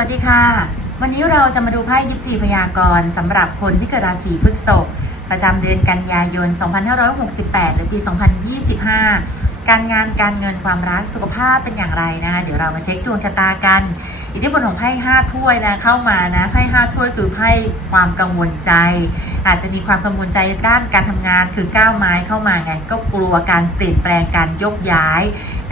วัสดีค่ะ วันนี้เราจะมาดูไพ่ยิปซีพยากรณ์สำหรับคนที่เกิดราศีพฤษภประจำเดือนกันยายน 2568 หรือปี 2025 การงานการเงินความรักสุขภาพเป็นอย่างไรนะคะเดี๋ยวเรามาเช็คดวงชะตากัน อิทธิพลของไพ่ห้าถ้วยนะเข้ามานะไพ่ห้าถ้วยคือไพ่ความกังวลใจ อาจจะมีความกังวลใจด้านการทำงานคือก้าวไม้เข้ามาไงก็กลัวการเปลี่ยนแปลงการยกย้าย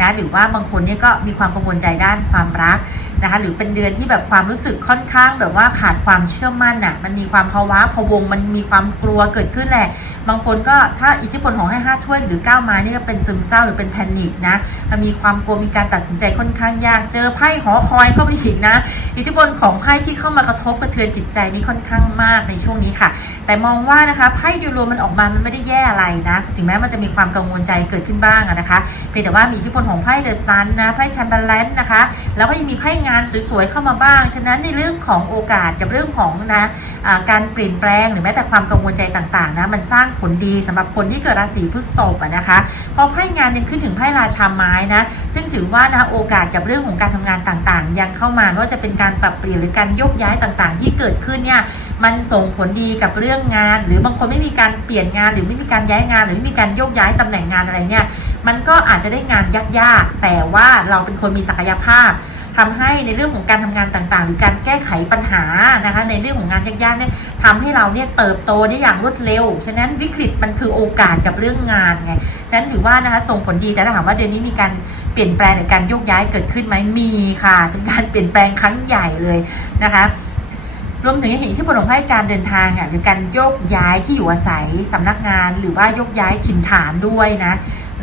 นะหรือว่าบางคนเนี่ยก็มีความกังวลใจด้านความรัก นะคะหรือเป็นเดือนที่แบบความรู้สึกค่อนข้างแบบว่าขาดความเชื่อมั่นอะมันมีความภาวะพวงมันมีความกลัวเกิดขึ้นแหละ บางคนก็ถ้าอิทธิพลของให้ห้าถ้วยหรือก้าวมานี่ก็เป็นซึมเศร้าหรือเป็นแพนิคนะมันมีความกลัวมีการตัดสินใจค่อนข้างยาก เจอไพ่หอคอยเข้าไปอีกนะ อิทธิพลของไพ่ที่เข้ามากระทบกระเทือนจิตใจนี่ค่อนข้างมากในช่วงนี้ค่ะ แต่มองว่านะคะไพ่โดยรวมมันออกมามันไม่ได้แย่อะไรนะ ถึงแม้มันจะมีความกังวลใจเกิดขึ้นบ้างนะคะเพียงแต่ว่ามีอิทธิพลของไพ่เดอะซันนะไพ่แชมเบอร์แลนนะคะแล้วก็ยังมีไพ่งานสวยๆเข้ามาบ้าง ฉะนั้นในเรื่องของโอกาสกับเรื่องของนะอ่าการเปลี่ยนแปลงหรือแม้แต่ความกังวลใจต่างๆนะมันสร้างผลดีสำหรับคนที่เกิดราศีพฤษภอะนะคะพอไพ่งานยังขึ้นถึงไพ่ราชาไม้นะซึ่งถือว่านะโอกาสกับเรื่องของการทำงานต่างๆ ยังเข้ามาไม่ว่าจะเป็นการปรับเปลี่ยนหรือการยกย้ายต่างๆ ที่เกิดขึ้นเนี่ยมันส่งผลดีกับเรื่องงาน หรือบางคนไม่มีการเปลี่ยนงาน หรือไม่มีการย้ายงาน หรือไม่มีการยกย้ายตำแหน่งงานอะไรเนี่ยมันก็อาจจะได้งานยากๆ แต่ว่าเราเป็นคนมีศักยภาพ ทำให้ในเรื่องของการทำงานต่างๆ หรือการแก้ไขปัญหานะคะในเรื่องของงานยากๆเนี่ยทำให้เราเนี่ยเติบโตได้อย่างรวดเร็ว ฉะนั้นวิกฤตมันคือโอกาสกับเรื่องงานไงฉะนั้นถือว่านะคะส่งผลดีแต่ถ้าถามว่าเดือนนี้มีการเปลี่ยนแปลงหรือการโยกย้ายเกิดขึ้นไหมมีค่ะเป็นการเปลี่ยนแปลงครั้งใหญ่เลยนะคะรวมถึงยังเห็นชื่อผลของให้การเดินทางอะหรือการโยกย้ายที่อยู่อาศัยสำนักงาน หรือว่าโยกย้ายถิ่นฐานด้วยนะ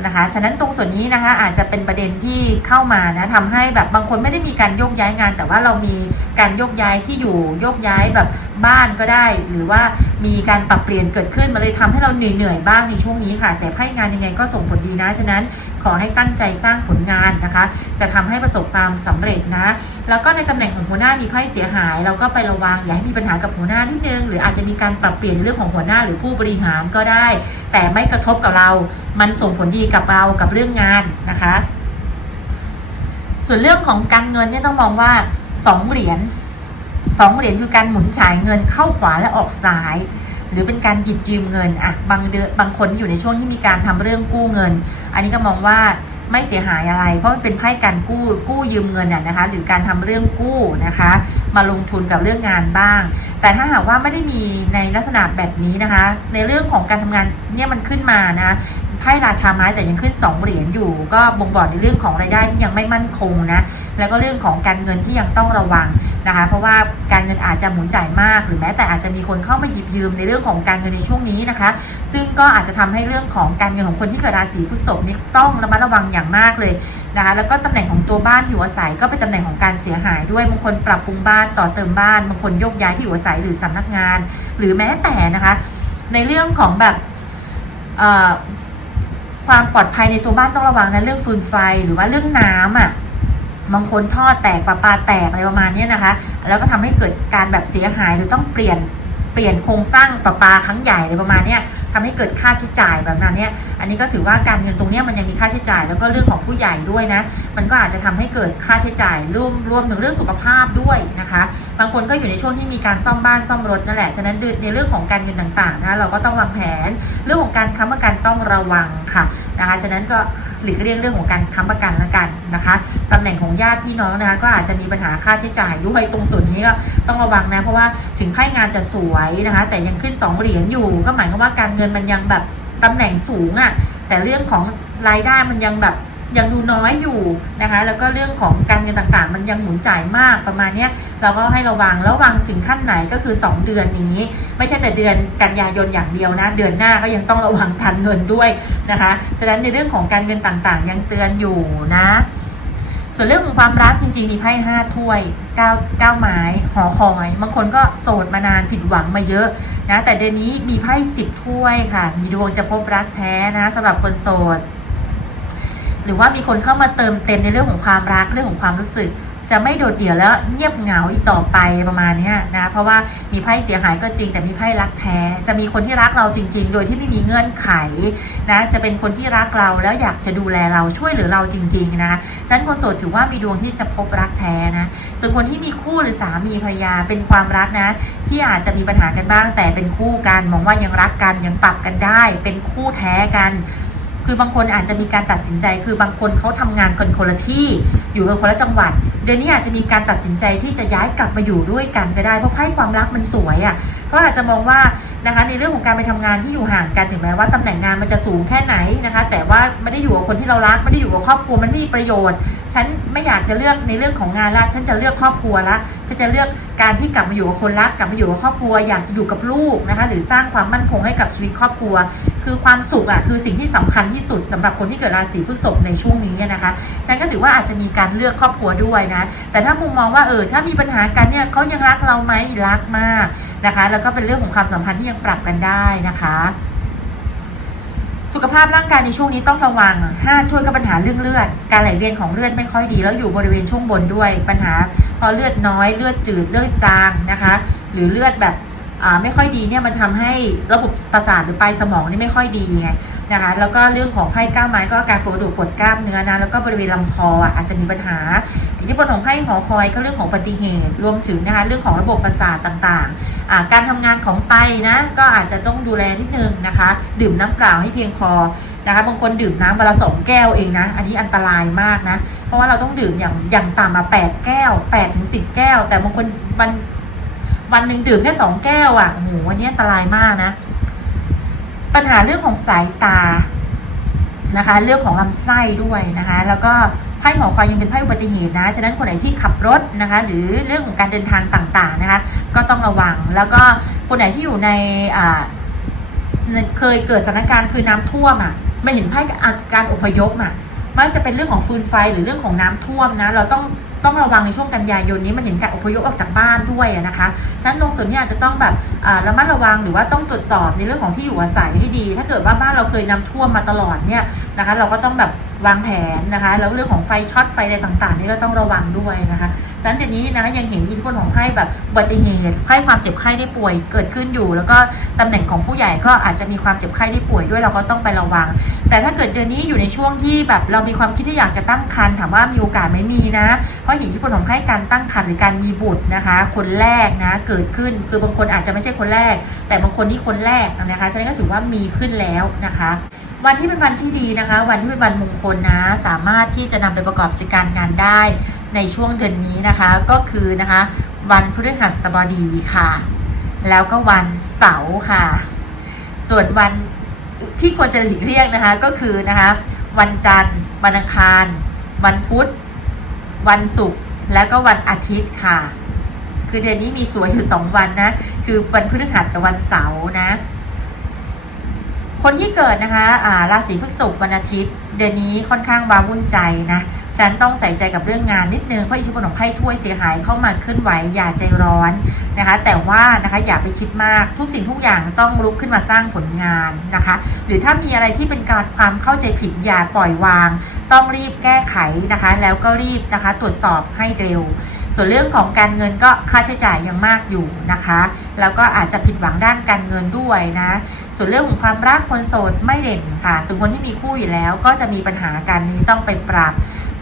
นะคะ ฉะนั้นตรงส่วนนี้นะคะอาจจะเป็นประเด็นที่เข้ามานะทำให้แบบบางคนไม่ได้มีการโยกย้ายงาน แต่ว่าเรามีการโยกย้ายที่อยู่โยกย้ายแบบบ้านก็ได้ หรือว่า มีการปรับเปลี่ยนเกิดขึ้นมาเลยทำให้เราเหนื่อยๆบ้างในช่วงนี้ค่ะ แต่ไพ่งานยังไงก็ส่งผลดีนะ ฉะนั้นขอให้ตั้งใจสร้างผลงานนะคะ จะทำให้ประสบความสำเร็จนะ แล้วก็ในตำแหน่งของหัวหน้ามีไพ่เสียหาย เราก็ไประวังอย่าให้มีปัญหากับหัวหน้านิดนึง หรืออาจจะมีการปรับเปลี่ยนในเรื่องของหัวหน้าหรือผู้บริหารก็ได้ แต่ไม่กระทบกับเรา มันส่งผลดีกับเรากับเรื่องงานนะคะ ส่วนเรื่องของการเงินเนี่ยต้องมองว่าสองเหรียญ สองเหรียญคือการหมุนจ่ายเงินเข้าขวาและออกซ้าย หรือเป็นการหยิบยืมเงินอะบางเดือนบางคนที่อยู่ในช่วงที่มีการทำเรื่องกู้เงิน อันนี้ก็มองว่าไม่เสียหายอะไร เพราะมันเป็นไพ่การกู้กู้ยืมเงินน่ะนะคะ หรือการทำเรื่องกู้นะคะ มาลงทุนกับเรื่องงานบ้าง แต่ถ้าหากว่าไม่ได้มีในลักษณะแบบนี้นะคะ ในเรื่องของการทำงานเนี่ยมันขึ้นมานะไพ่ราชาไม้แต่ยังขึ้น 2 เหรียญอยู่ ก็บ่งบอกในเรื่องของรายได้ที่ยังไม่มั่นคงนะแล้วก็เรื่องของการเงินที่ยังต้องระวัง นะคะเพราะว่าการเงินอาจจะหมุนจ่ายมาก หรือแม้แต่อาจจะมีคนเข้ามาหยิบยืมในเรื่องของการเงินในช่วงนี้นะคะ ซึ่งก็อาจจะทำให้เรื่องของการเงินของคนที่เกิดราศีพฤษภนี่ต้องระมัดระวังอย่างมากเลยนะคะแล้วก็ตำแหน่งของตัวบ้านที่อยู่อาศัยก็เป็นตำแหน่งของการเสียหายด้วยบางคนปรับปรุงบ้านต่อเติมบ้านบางคนยกย้ายที่อยู่อาศัยหรือสำนักงาน หรือแม้แต่นะคะ ในเรื่องของแบบความปลอดภัยในตัวบ้านต้องระวังนะเรื่องฟืนไฟหรือว่าเรื่องน้ำอะ บางคนท่อแตกประปาแตกอะไรประมาณนี้นะคะ แล้วก็ทำให้เกิดการแบบเสียหายหรือต้องเปลี่ยนเปลี่ยนโครงสร้างประปาครั้งใหญ่อะไรประมาณนี้ทำให้เกิดค่าใช้จ่ายแบบนั้นเนี่ยอันนี้ก็ถือว่าการเงินตรงนี้มันยังมีค่าใช้จ่าย แล้วก็เรื่องของผู้ใหญ่ด้วยนะ มันก็อาจจะทำให้เกิดค่าใช้จ่ายรวมรวมถึงเรื่องสุขภาพด้วยนะคะ บางคนก็อยู่ในช่วงที่มีการซ่อมบ้านซ่อมรถนั่นแหละ ฉะนั้นในเรื่องของการเงินต่างๆนะเราก็ต้องวางแผนเรื่องของการค้ำประกันต้องระวังค่ะนะคะ ฉะนั้นก็หลีกเลี่ยงเรื่องของการค้ำประกันละกันนะคะตำแหน่งของญาติพี่น้องนะคะก็อาจจะมีปัญหาค่าใช้จ่ายด้วยตรงส่วนนี้ก็ต้องระวังนะเพราะว่าถึงไพ่งานจะสวยนะคะ แต่ยังขึ้น2เหรียญอยู่ ก็หมายความว่าการเงินมันยังแบบตำแหน่งสูงอะ่ะแต่เรื่องของรายได้มันยังแบบ ยังดูน้อยอยู่นะคะ แล้วก็เรื่องของการเงินต่างๆ มันยังหมุนจ่ายมากประมาณนี้เราก็ให้ระวังแล้ววังถึงขั้นไหนก็คือ 2 เดือนนี้ ไม่ใช่แต่เดือนกันยายนอย่างเดียวนะ เดือนหน้าก็ยังต้องระวังการเงินด้วยนะคะฉะนั้นในเรื่องของการเงินต่างๆ ยังเตือนอยู่นะ ส่วนเรื่องของความรักจริงๆมีไพ่ห้าถ้วยเก้าเก้าไม้หอคอยบางคนก็โสดมานานผิดหวังมาเยอะนะแต่เดือนนี้มีไพ่สิบถ้วยค่ะ มีดวงจะพบรักแท้นะสำหรับคนโสด หรือว่ามีคนเข้ามาเติมเต็มในเรื่องของความรักเรื่องของความรู้สึก จะไม่โดดเดี่ยวแล้วเงียบเหงาอีกต่อไปประมาณนี้นะเพราะว่ามีไพ่เสียหายก็จริง แต่มีไพ่รักแท้ จะมีคนที่รักเราจริง ๆ โดยที่ไม่มีเงื่อนไขนะจะเป็นคนที่รักเราแล้วอยากจะดูแลเราช่วยเหลือเราจริง ๆ นะฉะนันคนโสดถือว่ามีดวงที่จะพบรักแท้นะส่วนคนที่มีคู่หรือสามีภรรยาเป็นความรักนะ ที่อาจจะมีปัญหากันบ้างแต่เป็นคู่กันมองว่ายังรักกันยังปรับกันได้ เป็นคู่แท้กัน คือบางคนอาจจะมีการตัดสินใจ คือบางคนเขาทำงานคนคนละที่อยู่กันคนละจังหวัด เดือนนี้อาจจะมีการตัดสินใจที่จะย้ายกลับมาอยู่ด้วยกันก็ได้เพราะไพ่ความรักมันสวยอะ่ะเขาอาจจะมองว่า นะคะในเรื่องของการไปทำงานที่อยู่ห่างกันถึงแม้ว่าตำแหน่งงานมันจะสูงแค่ไหนนะคะ แต่ว่าไม่ได้อยู่กับคนที่เรารักไม่ได้อยู่กับครอบครัวมันไม่มีประโยชน์ ฉันไม่อยากจะเลือกในเรื่องของงานละฉันจะเลือกครอบครัวละฉันจะเลือกการที่กลับมาอยู่กับคนรักกลับมาอยู่กับครอบครัวอยากอยู่กับลูกนะคะ หรือสร้างความมั่นคงให้กับชีวิตครอบครัว คือความสุขอะคือสิ่งที่สำคัญที่สุดสำหรับคนที่เกิดราศีพฤษภในช่วงนี้นะคะฉันก็ถือว่าอาจจะมีการเลือกครอบครัวด้วยนะแต่ถ้ามุมมองว่าเออถ้ามีปัญหากันเนี่ยเขายังรักเราไหมรักมาก นะคะ แล้วก็เป็นเรื่องของความสัมพันธ์ที่ยังปรับกันได้นะคะ สุขภาพร่างกายในช่วงนี้ต้องระวังห้าช่วยกับปัญหาเรื่องเลือด การไหลเวียนของเลือดไม่ค่อยดี แล้วอยู่บริเวณช่วงบนด้วยปัญหา พอเลือดน้อยเลือดจืดเลือดจางนะคะ หรือเลือดแบบ ไม่ค่อยดีเนี่ยมันจะทำให้ระบบประสาทหรือปลายสมองนี่ไม่ค่อยดีไงนะคะแล้วก็เรื่องของไพ่ก้าวไม้ก็อาการปวดกระดูกปวดกล้ามเนื้อนะแล้วก็บริเวณลำคออะอาจจะมีปัญหา อิทธิพลของไพ่หอคอยก็เรื่องของอุบัติเหตุรวมถึงนะคะเรื่องของระบบประสาทต่างๆ การทำงานของไตนะก็อาจจะต้องดูแลนิดนึงนะคะ ดื่มน้ำเปล่าให้เพียงพอนะคะบางคนดื่มน้ำวันละสองแก้วเองนะ อันนี้อันตรายมากนะ เพราะว่าเราต้องดื่มอย่างอย่างต่ำมาแปดแก้วแปดถึงสิบแก้ว แต่บางคนวัน วันหนึ่งดื่มแค่สองแก้วอะ่ะโอ้โหอันนี้อันตรายมากนะ ปัญหาเรื่องของสายตานะคะ เรื่องของลำไส้ด้วยนะคะ แล้วก็ไพ่หมอคอยยังเป็นไพ่อุบัติเหตุนะ ฉะนั้นคนไหนที่ขับรถนะคะ หรือเรื่องของการเดินทางต่างๆนะคะ ก็ต้องระวัง แล้วก็คนไหนที่อยู่ในอ่าเคยเกิดสถานการณ์คือน้ำท่วมอะไม่เห็นไพ่การอพยพอะมันจะเป็นเรื่องของฟืนไฟหรือเรื่องของน้ำท่วมนะ เราต้อง ต้องระวังในช่วงกันยายนนี้มันเห็นการอพยพออกจากบ้านด้วยนะคะฉะนั้นตรงส่วนนี้อาจจะต้องแบบระมัดระวังหรือว่าต้องตรวจสอบในเรื่องของที่อยู่อาศัยให้ดี ถ้าเกิดว่าบ้านเราเคยน้ำท่วมมาตลอดเนี่ยนะคะเราก็ต้องแบบวางแผนนะคะแล้วเรื่องของไฟช็อตไฟอะไรต่างๆ นี่ก็ต้องระวังด้วยนะคะฉะนั้นเดี๋ยวนี้นะคะยังเห็นอิทธิพลของไพ่แบบอุบัติเหตุไพ่ความเจ็บไข้ได้ป่วยเกิดขึ้นอยู่ แล้วก็ตำแหน่งของผู้ใหญ่ก็อาจจะมีความเจ็บไข้ได้ป่วยด้วยเราก็ต้องไประวัง แต่ถ้าเกิดเดือนนี้อยู่ในช่วงที่แบบเรามีความคิดที่อยากจะตั้งครรภ์ถามว่ามีโอกาสไหม่มีนะ เพราะเห็นทธิพลของไพ่การตั้งครรภ์หรือการมีบุตรนะคะ คนแรกนะเกิดขึ้นคือบางคนอาจจะไม่ใช่คนแรก แต่บางคนนี่คนแรกนะคะฉะนั้นก็ถือว่ามีขึ้นแล้วนะคะวันที่เป็นวันที่ดีนะคะ วันที่เป็นวันมงคลนะ สามารถที่จะนำไปประกอบกิจการงานได้ในช่วงเดือนนี้นะคะ ก็คือนะคะ วันพฤหัสบดีค่ะ แล้วก็วันเสาร์ค่ะ ส่วนวัน ที่ควรจะหลีกเลี่ยงนะคะก็คือนะคะวันจันทร์ วันอังคาร วันพุธ วันศุกร์แล้วก็วันอาทิตย์ค่ะ คือเดือนนี้มีสวยอยู่สองวันนะ คือวันพฤหัสกับวันเสาร์นะ คนที่เกิดนะคะะราศีพฤษภวันอาทิตย์ เดือนนี้ค่อนข้างว้าวุ่นใจนะ ฉันต้องใส่ใจกับเรื่องงานนิดนึงเพราะอิทธิพลของไพ่ถ้วยเสียหายเข้ามาเคลื่อนไหวอย่าใจร้อนนะคะ แต่ว่านะคะอย่าไปคิดมากทุกสิ่งทุกอย่างต้องลุกขึ้นมาสร้างผลงานนะคะ หรือถ้ามีอะไรที่เป็นการความเข้าใจผิดอย่าปล่อยวาง ต้องรีบแก้ไขนะคะ แล้วก็รีบนะคะ ตรวจสอบให้เร็ว ส่วนเรื่องของการเงินก็ค่าใช้จ่ายยังมากอยู่นะคะ แล้วก็อาจจะผิดหวังด้านการเงินด้วยนะส่วนเรื่องของความรักคนโสดไม่เด่นค่ะ ส่วนคนที่มีคู่อยู่แล้วก็จะมีปัญหากันนี้ต้องไปปรับ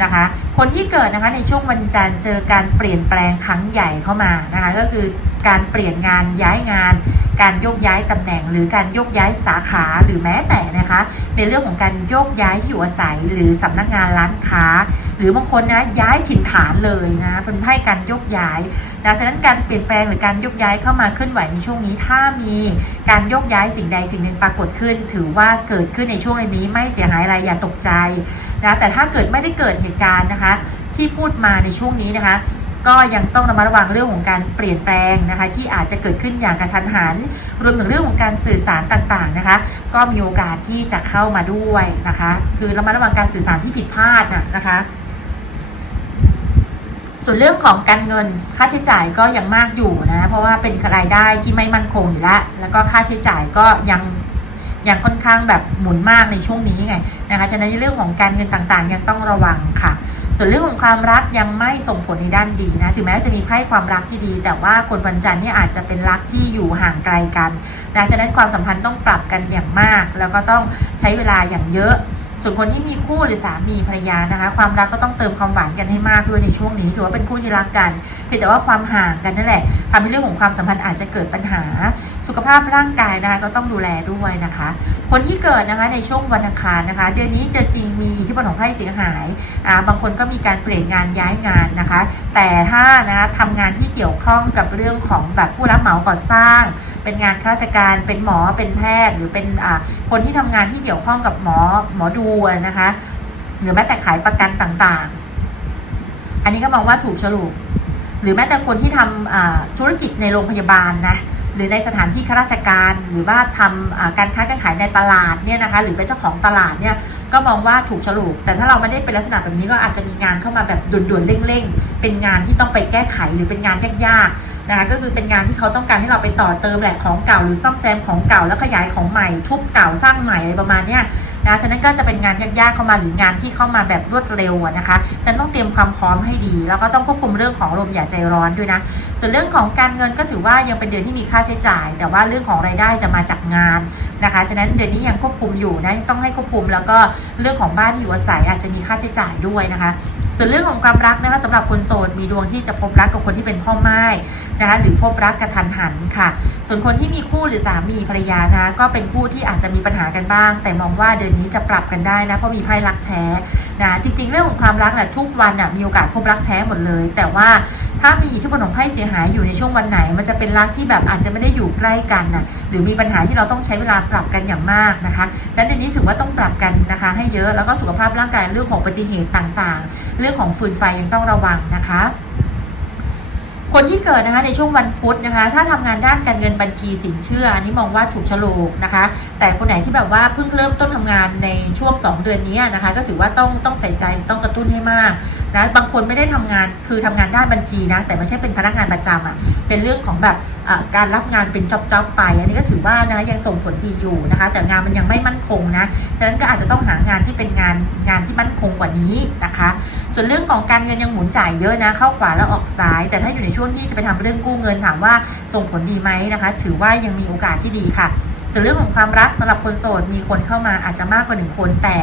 นะคะ คนที่เกิดนะคะในช่วงวันจันทร์เจอการเปลี่ยนแปลงครั้งใหญ่เข้ามานะคะก็คือการเปลี่ยนงานย้ายงาน การโยกย้ายตำแหน่ง หรือการโยกย้ายสาขาหรือแม้แต่นะคะ ในเรื่องของการโยกย้ายที่อยู่อาศัย หรือสำนักงานร้านค้า หรือบางคนนะย้ายถิ่นฐานเลยนะเป็นไพ่การยกย้ายดังนั้นการเปลี่ยนแปลงหรือการยกย้ายเข้ามาเคลื่อนไหวในช่วงนี้ ถ้ามีการยกย้ายสิ่งใดสิ่งหนึ่งปรากฏขึ้น ถือว่าเกิดขึ้นในช่วงนี้ไม่เสียหายอะไรอย่าตกใจนะแต่ถ้าเกิดไม่ได้เกิดเหตุการณ์นะคะ ที่พูดมาในช่วงนี้นะคะก็ยังต้องระมัดระวังเรื่องของการเปลี่ยนแปลงนะคะ ที่อาจจะเกิดขึ้นอย่างกระทันหัน รวมถึงเรื่องของการสื่อสารต่างๆนะคะ ก็มีโอกาสที่จะเข้ามาด้วยนะคะ คือระมัดระวังการสื่อสารที่ผิดพลาดนะนะคะ ส่วนเรื่องของการเงินค่าใช้จ่ายก็ยังมากอยู่นะ เพราะว่าเป็นรายได้ที่ไม่มั่นคงอยู่แล้วแล้วก็ค่าใช้จ่ายก็ยังยังค่อนข้างแบบหมุนมากในช่วงนี้ไงนะคะฉะนั้นเรื่องของการเงินต่างๆ ยังต้องระวังค่ะ ส่วนเรื่องของความรักยังไม่ส่งผลในด้านดีนะถึงแม้จะมีไพ่ความรักที่ดี แต่ว่าคนวันจันทร์นี่อาจจะเป็นรักที่อยู่ห่างไกลกันนะฉะนั้นความสัมพันธ์ต้องปรับกันอย่างมาก แล้วก็ต้องใช้เวลาอย่างเยอะ ส่วนคนที่มีคู่หรือสามีภรรยานะคะ ความรักก็ต้องเติมความหวานกันให้มากด้วยในช่วงนี้ถือว่าเป็นคู่ที่รักกันเพียงแต่ว่าความห่างกันนั่นแหละทำให้เรื่องของความสัมพันธ์อาจจะเกิดปัญหา สุขภาพร่างกายนะคะก็ต้องดูแลด้วยนะคะ คนที่เกิดนะคะในช่วงวันอังคารนะคะ เดือนนี้จะจริงมีอิทธิพลของไพ่เสียหายอ่าบางคนก็มีการเปลี่ยนงานย้ายงานนะคะ แต่ถ้านะคะทำงานที่เกี่ยวข้องกับเรื่องของแบบผู้รับเหมาก่อสร้าง เป็นงานข้าราชการเป็นหมอเป็นแพทย์ หรือเป็นอ่าคนที่ทำงานที่เกี่ยวข้องกับหมอหมอดูนะคะ หรือแม้แต่ขายประกันต่างๆ อันนี้ก็มองว่าถูกฉลุหรือแม้แต่คนที่ทำอ่าธุรกิจในโรงพยาบาลนะ หรือในสถานที่ข้าราชการหรือว่าทำการค้าการขายในตลาดเนี่ยนะคะหรือเป็นเจ้าของตลาดเนี่ยก็มองว่าถูกฉลุกแต่ถ้าเราไม่ได้เป็นลักษณะแบบนี้ก็อาจจะมีงานเข้ามาแบบด่วนๆเร่งๆ เป็นงานที่ต้องไปแก้ไขหรือเป็นงานยากๆนะคะก็คือเป็นงานที่เขาต้องการให้เราไปต่อเติมแหละของเก่าหรือซ่อมแซมของเก่าแล้วขยายของใหม่ทุบเก่าสร้างใหม่อะไรประมาณเนี้ย นะฉะนั้นก็จะเป็นงานยากๆเข้ามาหรืองานที่เข้ามาแบบรวดเร็วนะคะฉันต้องเตรียมความพร้อมให้ดี แล้วก็ต้องควบคุมเรื่องของลมอย่าใจร้อนด้วยนะ ส่วนเรื่องของการเงินก็ถือว่ายังเป็นเดือนที่มีค่าใช้จ่าย แต่ว่าเรื่องของรายได้จะมาจากงานนะคะฉะนั้นเดือนนี้ยังควบคุมอยู่นะต้องให้ควบคุมแล้วก็เรื่องของบ้านอยู่อาศัยอาจจะมีค่าใช้จ่ายด้วยนะคะ ส่วนเรื่องของความรักนะคะสำหรับคนโสดมีดวงที่จะพบรักกับคนที่เป็นพ่อไม้นะคะหรือพบรักกระทันหันค่ะ ส่วนคนที่มีคู่หรือสามีภรรยานะก็เป็นคู่ที่อาจจะมีปัญหากันบ้าง แต่มองว่าเดือนนี้จะปรับกันได้นะเพราะมีไพ่รักแท้นะจริง ๆ เรื่องของความรักน่ะทุกวันน่ะมีโอกาสพบรักแท้หมดเลย แต่ว่าถ้ามีอิทธิพลของไพ่เสียหายอยู่ในช่วงวันไหน มันจะเป็นรักที่แบบอาจจะไม่ได้อยู่ใกล้กันน่ะหรือมีปัญหาที่เราต้องใช้เวลาปรับกันอย่างมากนะคะฉะนั้นเดือนนี้ถือว่าต้องปรับกันนะคะ ให้เยอะแล้วก็สุขภาพร่างกายเรื่องของอุบัติเหตุต่างๆ เรื่องของฟืนไฟยังต้องระวังนะคะ คนที่เกิดนะคะในช่วงวันพุธนะคะ ถ้าทำงานด้านการเงินบัญชีสินเชื่อ อันนี้มองว่าถูกฉลกนะคะ แต่คนไหนที่แบบว่าเพิ่งเริ่มต้นทำงานในช่วง 2 เดือนนี้นะคะ ก็ถือว่าต้องต้องใส่ใจต้องกระตุ้นให้มากนะบางคนไม่ได้ทำงานคือทำงานด้านบัญชีนะแต่ไม่ใช่เป็นพนักงานประจำอะ่ะเป็นเรื่องของแบบ การรับงานเป็นจ็อบๆไป อันนี้ก็ถือว่านะยังส่งผลดีอยู่นะคะ แต่งานมันยังไม่มั่นคงนะฉะนั้นก็อาจจะต้องหางานที่เป็นงานงานที่มั่นคงกว่านี้นะคะส่วนเรื่องของการเงินยังหมุนจ่ายเยอะนะเข้าขวาแล้วออกซ้าย แต่ถ้าอยู่ในช่วงที่จะไปทำเรื่องกู้เงินถามว่าส่งผลดีไหมนะคะ ถือว่ายังมีโอกาสที่ดีค่ะส่วนเรื่องของความรักสำหรับคนโสดมีคนเข้ามาอาจจะมากกว่าหนึ่งคนแต่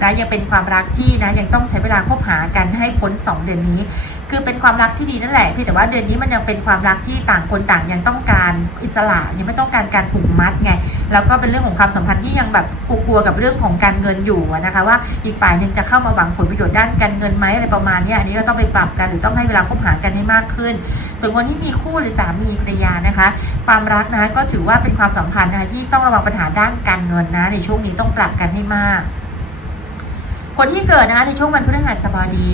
นะยังเป็นความรักที่นะยังต้องใช้เวลาคบหากันให้พ้น 2 เดือนนี้ คือเป็นความรักที่ดีนั่นแหละเพี่แต่ว่าเดือนนี้มันยังเป็นความรักที่ต่างคนต่างยังต้องการอิสระยังไม่ต้องการการผูกมัดไงแล้วก็เป็นเรื่องของความสัมพันธ์ที่ยังแบบกลัวๆกับเรื่องของการเงินอยู่นะคะว่าอีกฝ่ายหนึ่งจะเข้ามาหวังผลประโยชน์ด้านการเงินไหมอะไรประมาณนี้อันนี้ก็ต้องไปปรับกันหรือต้องให้เวลาคบหากันให้มากขึ้น ส่วนคนที่มีคู่หรือสามีภรรยานะคะ ความรักนะก็ถือว่าเป็นความสัมพันธ์นะคะที่ต้องระวังปัญหาด้านการเงินนะในช่วงนี้ต้องปรับกันให้มาก คนที่เกิดนะคะในช่วงวันพฤหัสบดี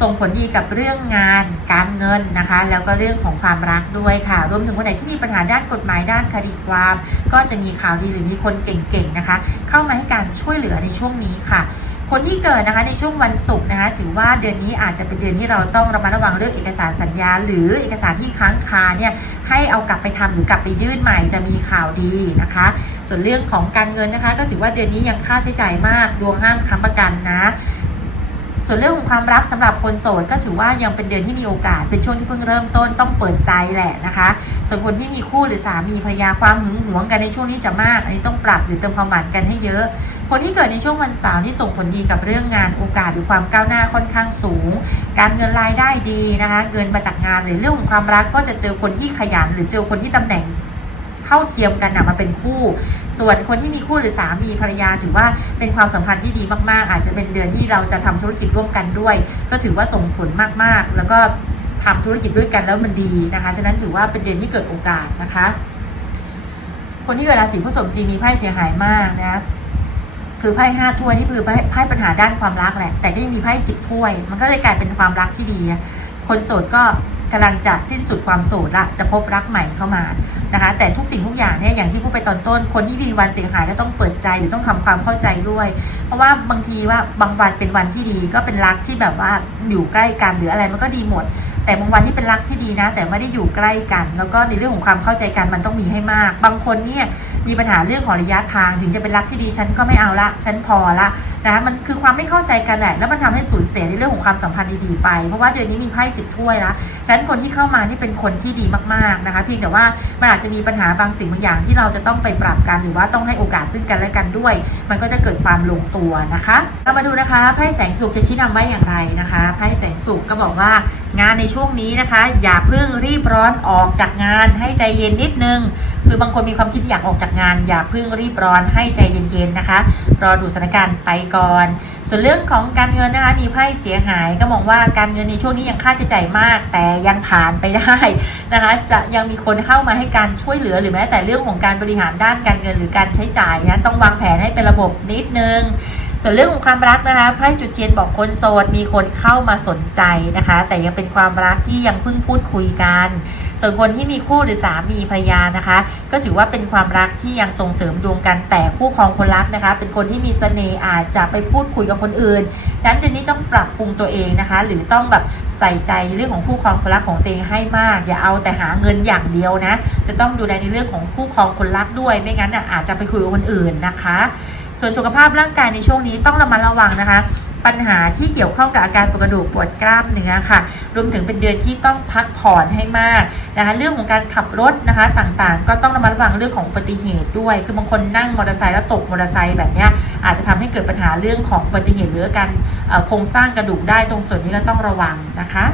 ส่งผลดีกับเรื่องงานการเงินนะคะ แล้วก็เรื่องของความรักด้วยค่ะ รวมถึงคนไหนที่มีปัญหาด้านกฎหมายด้านคดีความ ก็จะมีข่าวดีหรือมีคนเก่งๆนะคะ เข้ามาให้การช่วยเหลือในช่วงนี้ค่ะคนที่เกิดนะคะในช่วงวันศุกร์นะคะถือว่าเดือนนี้อาจจะเป็นเดือนที่เราต้องระมัดระวังเรื่องเอกสารสัญญา หรือเอกสารที่ค้างคาเนี่ยให้เอากลับไปทำหรือกลับไปยื่นใหม่จะมีข่าวดีนะคะ ส่วนเรื่องของการเงินนะคะ ก็ถือว่าเดือนนี้ยังค่าใช้จ่ายมากดวงห้ามค้ำประกันนะ ส่วนเรื่องของความรักสำหรับคนโสดก็ถือว่ายังเป็นเดือนที่มีโอกาส เป็นช่วงที่เพิ่งเริ่มต้นต้องเปิดใจแหละนะคะ ส่วนคนที่มีคู่หรือสามีภรรยาความหึงหวงกันในช่วงนี้จะมาก อันนี้ต้องปรับหรือเติมความหวานกันให้เยอะ คนที่เกิดในช่วงวันเสาร์ที่ส่งผลดีกับเรื่องงานโอกาสหรือความก้าวหน้าค่อนข้างสูง การเงินรายได้ดีนะคะ เงินมาจากงานหรือเรื่องของความรักก็จะเจอคนที่ขยันหรือเจอคนที่ตำแหน่ง ท่าเทียมกันนะมาเป็นคู่ ส่วนคนที่มีคู่หรือสามีภรรยา ถือว่าเป็นความสัมพันธ์ที่ดีมากๆ อาจจะเป็นเดือนที่เราจะทำธุรกิจร่วมกันด้วย ก็ถือว่าส่งผลมากๆ แล้วก็ทำธุรกิจด้วยกันแล้วมันดีนะคะฉะนั้นถือว่าเป็นเดือนที่เกิดโอกาสนะคะ คนที่เกิดราศีพฤษภจริงมีไพ่เสียหายมากนะคือไพ่ห้าถ้วยนี่คือไพ่ปัญหาด้านความรักแหละ แต่ก็ยังมีไพ่สิบถ้วย มันก็เลยกลายเป็นความรักที่ดี คนโสดก็ กำลังจะสิ้นสุดความโสดละจะพบรักใหม่เข้ามานะคะ แต่ทุกสิ่งทุกอย่างเนี่ยอย่างที่พูดไปตอนต้น คนที่มีวันเสียหายก็ต้องเปิดใจหรือต้องทำความเข้าใจด้วย เพราะว่าบางทีว่าบางวันเป็นวันที่ดีก็เป็นรักที่แบบว่าอยู่ใกล้กันหรืออะไรมันก็ดีหมด แต่บางวันที่เป็นรักที่ดีนะ แต่ไม่ได้อยู่ใกล้กัน แล้วก็ในเรื่องของความเข้าใจกันมันต้องมีให้มาก บางคนเนี่ย มีปัญหาเรื่องของระยะทาง ถึงจะเป็นรักที่ดีฉันก็ไม่เอาละฉันพอละนะมันคือความไม่เข้าใจกันแหละ แล้วมันทำให้สูญเสียในเรื่องของความสัมพันธ์ดีๆไป เพราะว่าเดือนนี้มีไพ่สิบถ้วยละฉันคนที่เข้ามานี่เป็นคนที่ดีมากๆนะคะเพียงแต่ว่ามันอาจจะมีปัญหาบางสิ่งบางอย่างที่เราจะต้องไปปรับกันหรือว่าต้องให้โอกาสซึ่งกันและกันด้วย มันก็จะเกิดความลงตัวนะคะ เรามาดูนะคะไพ่แสงสุขจะชี้นำไว้อย่างไรนะคะไพ่แสงสุขก็บอกว่างานในช่วงนี้นะคะ อย่าเพิ่งรีบร้อนออกจากงานให้ใจเย็นนิดนึง คือบางคนมีความคิดอยากออกจากงาน อย่าเพิ่งรีบร้อนให้ใจเย็นๆนะคะ รอดูสถานการณ์ไปก่อน ส่วนเรื่องของการเงินนะคะมีไพ่เสียหายก็มองว่าการเงินในช่วงนี้ยังค่าใช้จ่ายมาก แต่ยังผ่านไปได้นะคะ จะยังมีคนเข้ามาให้การช่วยเหลือหรือแม้แต่เรื่องของการบริหารด้านการเงินหรือการใช้จ่ายนะต้องวางแผนให้เป็นระบบนิดนึงส่วนเรื่องของความรักนะคะไพ่จุดเทียนบอกคนโสดมีคนเข้ามาสนใจนะคะ แต่ยังเป็นความรักที่ยังเพิ่งพูดคุยกัน ส่วนคนที่มีคู่หรือสามีภรรยานะคะ ก็ถือว่าเป็นความรักที่ยังส่งเสริมดวงกันแต่คู่ครองคนรักนะคะ เป็นคนที่มีเสน่ห์อาจจะไปพูดคุยกับคนอื่นฉะนั้นเดือนนี้ต้องปรับปรุงตัวเองนะคะ หรือต้องแบบใส่ใจเรื่องของคู่ครองคนรักของตัวเองให้มาก อย่าเอาแต่หาเงินอย่างเดียวนะ จะต้องดูแลในเรื่องของคู่ครองคนรักด้วย ไม่งั้นอาจจะไปคุยกับคนอื่นนะคะ ส่วนสุขภาพร่างกายในช่วงนี้ต้องระมัดระวังนะคะ ปัญหาที่เกี่ยวข้องกับอาการปวดกระดูกปวดกล้ามเนื้อค่ะ รวมถึงเป็นเดือนที่ต้องพักผ่อนให้มากนะคะเรื่องของการขับรถนะคะต่างๆ ก็ต้องระมัดระวังเรื่องของอุบัติเหตุด้วย คือบางคนนั่งมอเตอร์ไซค์แล้วตกมอเตอร์ไซค์แบบนี้อาจจะทำให้เกิดปัญหาเรื่องของอุบัติเหตุหรือการโครงสร้างกระดูกได้ตรงส่วนนี้ก็ต้องระวังนะคะ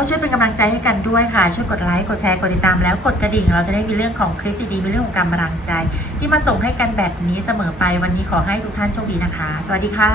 ก็ช่วยเป็นกำลังใจให้กันด้วยค่ะ ช่วยกดไลค์กดแชร์กดติดตามแล้วกดกระดิ่ง เราจะได้มีเรื่องของคลิปดีๆมีเรื่องของการบันดาลใจ ที่มาส่งให้กันแบบนี้เสมอไปวันนี้ขอให้ทุกท่านโชคดีนะคะ สวัสดีค่ะ